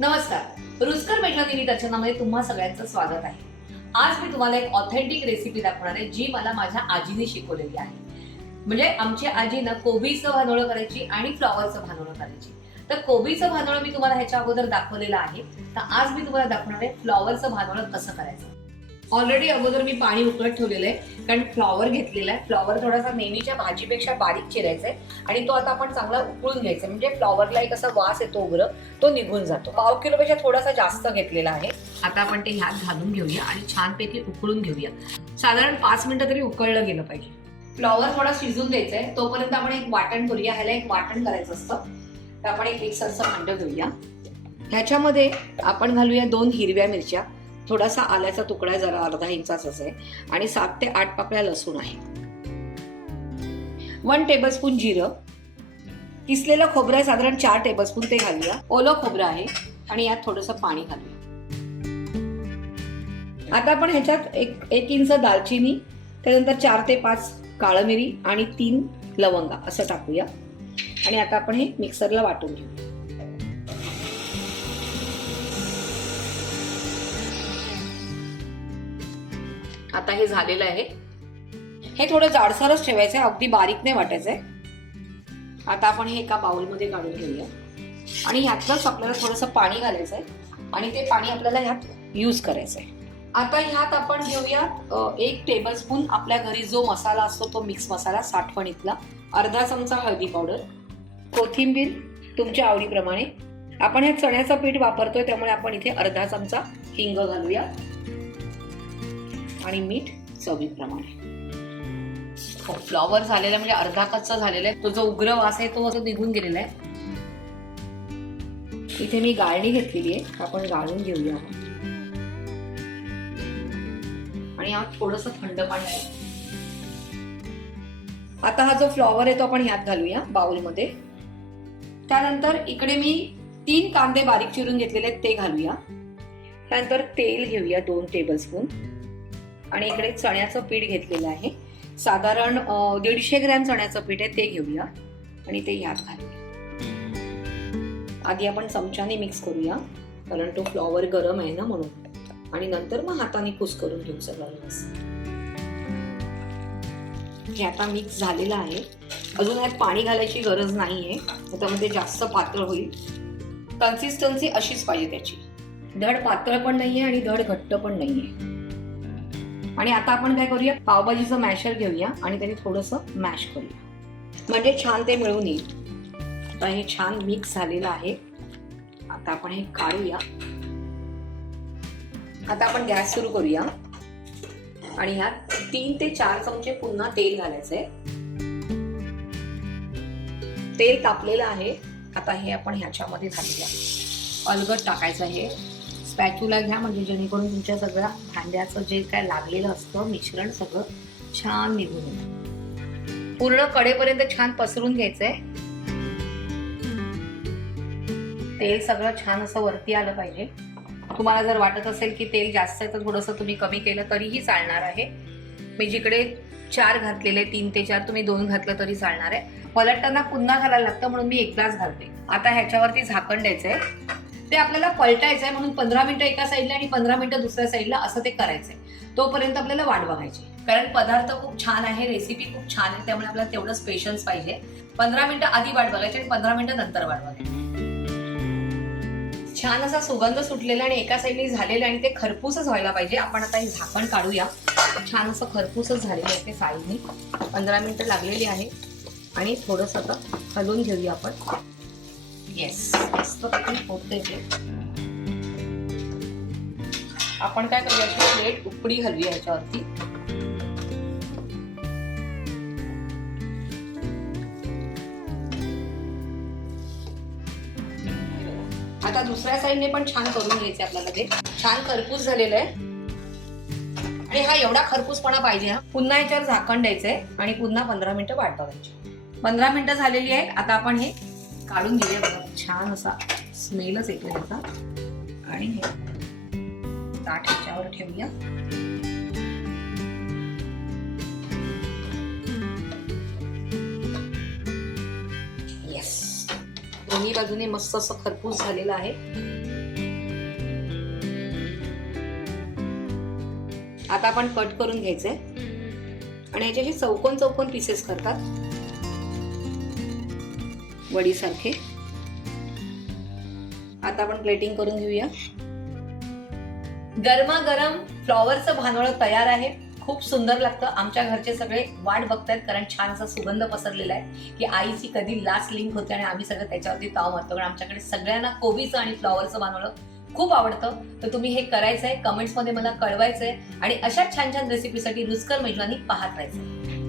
नमस्कार, रुचकर मैत्रिणी दर्शनामध्ये तुम्हा सगळ्यांचं स्वागत आहे. आज मी तुम्हाला एक ऑथेंटिक रेसिपी दाखवणार आहे जी मला माझ्या आजीने शिकवलेली आहे. म्हणजे आमची आजी ना कोबीचं भानोळं करायची आणि फ्लॉवरचं भानोळं करायची. तर कोबीचं भानोळं मी तुम्हाला ह्याच्या अगोदर दाखवलेलं आहे. तर आज मी तुम्हाला दाखवणार आहे फ्लॉवरचं भानोळं कसं करायचं. ऑलरेडी अगोदर मी पाणी उकळत ठेवलेलं आहे कारण फ्लॉवर घेतलेला आहे. फ्लॉवर थोडासा नेहमीच्या भाजीपेक्षा बारीक चिरायचा आहे आणि तो आता आपण चांगला उकळून घ्यायचा म्हणजे फ्लॉवरला एक असा वास येतो उग्र, तो निघून जातो. 1/2 किलोपेक्षा थोडासा जास्त घेतलेला आहे. आता आपण ते ह्यात घालून घेऊया आणि छानपैकी उकळून घेऊया. साधारण 5 मिनिटं तरी उकळलं गेलं पाहिजे. फ्लॉवर थोडा शिजून द्यायचा आहे. तोपर्यंत आपण एक वाटण करूया. ह्याला एक वाटण करायचं असतं. तर आपण एक मिक्सरचं भांडं घेऊया. ह्याच्यामध्ये आपण घालूया 2 हिरव्या मिरच्या, थोडासा आल्याचा तुकडा जरा अर्धा इंचाचाच आहे आणि 7 ते 8 पाकळ्या लसूण आहे. 1 टेबलस्पून जिरं, किसलेलं खोबरं आहे साधारण 4 टेबलस्पून ते घालूया. ओलं खोबरं आहे आणि यात थोडंसं पाणी घालूया. आता आपण ह्याच्यात एक इंच दालचिनी, त्यानंतर 4 ते 5 काळं मिरी आणि 3 लवंगा असं टाकूया आणि आता आपण हे मिक्सरला वाटून घेऊया. आता हे झालेलं आहे. हे थोडं जाडसरच ठेवायचं आहे, अगदी बारीक नाही वाटायचंय. आता आपण हे एका बाउलमध्ये काढून घेऊया आणि ह्यातलंच आपल्याला थोडंसं पाणी घालायचंय आणि ते पाणी आपल्याला ह्यात यूज करायचंय. आता ह्यात आपण घेऊयात 1 टेबलस्पून आपल्या घरी जो मसाला असतो तो मिक्स मसाला साठवणीतला, अर्धा चमचा हळदी पावडर, कोथिंबीर तुमच्या आवडीप्रमाणे. आपण हे चण्याचं पीठ वापरतोय त्यामुळे आपण इथे अर्धा चमचा हिंग घालूया आणि मीठ चवीप्रमाणे. फ्लॉवर झालेला म्हणजे अर्धा कच्चा झालेला आहे. तो जो उग्र वास आहे तो असं निघून गेलेला आहे. इथे मी गाळणी घेतलेली आहे, आपण गाळून घेऊया आणि यात थोडंसं थंड पाणी. आता हा जो फ्लॉवर आहे तो आपण यात घालूया बाउलमध्ये. त्यानंतर इकडे मी 3 कांदे बारीक चिरून घेतलेले आहेत ते घालूया. त्यानंतर तेल घेऊया 2 टेबलस्पून आणि इकडे चण्याचं पीठ घेतलेलं आहे साधारण 150 ग्रॅम चण्याचं पीठ आहे ते घेऊया आणि ते ह्यात घालूया. आधी आपण चमच्याने मिक्स करूया कारण तो फ्लॉवर गरम आहे ना म्हणून, आणि नंतर मग हाताने कुस करून घेऊ सगळं. हे आता मिक्स झालेलं आहे. अजून ह्यात पाणी घालायची गरज नाहीये, त्यामध्ये जास्त पातळ होईल. कन्सिस्टन्सी अशीच पाहिजे त्याची, धड पातळ पण नाहीये आणि धड घट्ट पण नाहीये. आणि आता आपण काय करूया, पावभाजीचं मॅशर घेऊया आणि त्याने थोडंसं मॅश करूया म्हणजे छान ते मिळून येईल. आता हे छान मिक्स झालेलं आहे. आता आपण हे काढूया. आता आपण गॅस सुरू करूया आणि ह्यात 3 ते 4 चमचे पुन्हा तेल घालायचंय. तेल तापलेलं आहे. आता हे आपण ह्याच्यामध्ये घालूया. अलगद टाकायचं आहे. स्पॅच्युला घ्या म्हणजे जेणेकरून तुमच्या सगळ्या भांड्याचं जे काय लागलेलं असतं मिश्रण सगळं छान निघून येईल. पूर्ण कडेपर्यंत छान पसरून घ्यायचंय. तेल सगळं छान असं वरती आलं पाहिजे. तुम्हाला जर वाटत असेल की तेल जास्त आहे तर थोडंसं तुम्ही कमी केलं तरीही चालणार आहे. मी जिकडे 4 घातलेले 3 ते 4 तुम्ही 2 घातलं तरी चालणार आहे. पलटताना पुन्हा घालायला लागतं म्हणून मी 1 ग्लास घालते. आता ह्याच्यावरती झाकण द्यायचंय. ते आपल्याला पलटायचंय म्हणून 15 मिनिटं एका साईडला आणि 15 मिनिटं दुसऱ्या साईडला असं ते करायचंय. तोपर्यंत आपल्याला वाट बघायची कारण पदार्थ खूप छान आहे, रेसिपी खूप छान आहे, त्यामुळे आपल्याला तेवढंच पेशन्स पाहिजे. 15 मिनिटं आधी वाट बघायची आणि 15 मिनिटं नंतर वाट बघायची. छान असा सुगंध सुटलेला आणि एका साईडने झालेला आणि ते खरपूसच व्हायला पाहिजे. आपण आता हे झाकण काढूया. छान असं खरपूसच झालेलं आहे ते साईडने. 15 मिनिटं लागलेली आहे आणि थोडंसं आता हलवून घेऊया आपण. येस, मस्त होते ते. आपण काय करूया, प्लेट उकडी घालूया याच्यावरती. आता दुसऱ्या साईडने पण छान करून घ्यायचे आपल्याला. ते छान खरपूस झालेलं आहे आणि हा एवढा खरपूसपणा पाहिजे. हा पुन्हा याच्यावर झाकण द्यायचंय आणि पुन्हा 15 मिनिटं वाट बघायची. 15 मिनिटं झालेली आहेत. आता आपण हे काढून घेऊया. छान असा स्मेलच येतो याचा आणि हे ताट ह्याच्यावर ठेवूया. दोन्ही बाजूने मस्त असं खरपूस झालेलं आहे. आता आपण कट करून घ्यायचे आणि याचे असे चौकोन चौकोन पीसेस करतात वडीसारखे. आता आपण प्लेटिंग करून घेऊया. गरमागरम फ्लॉवरचं भानवळं तयार आहे. खूप सुंदर लागतं. आमच्या घरचे सगळे वाट बघतायत कारण छान असा सुगंध पसरलेला आहे की आईची कधी लास्ट लिंक होते आणि आम्ही सगळं त्याच्यावरती ताव मारतो. कारण आमच्याकडे सगळ्यांना कोबीचं आणि फ्लॉवरचं भानवळं खूप आवडतं. तर तुम्ही हे करायचंय, कमेंट्समध्ये मला कळवायचंय आणि अशा छान छान रेसिपीसाठी रुचकर मेजवानी पाहत राहायचंय.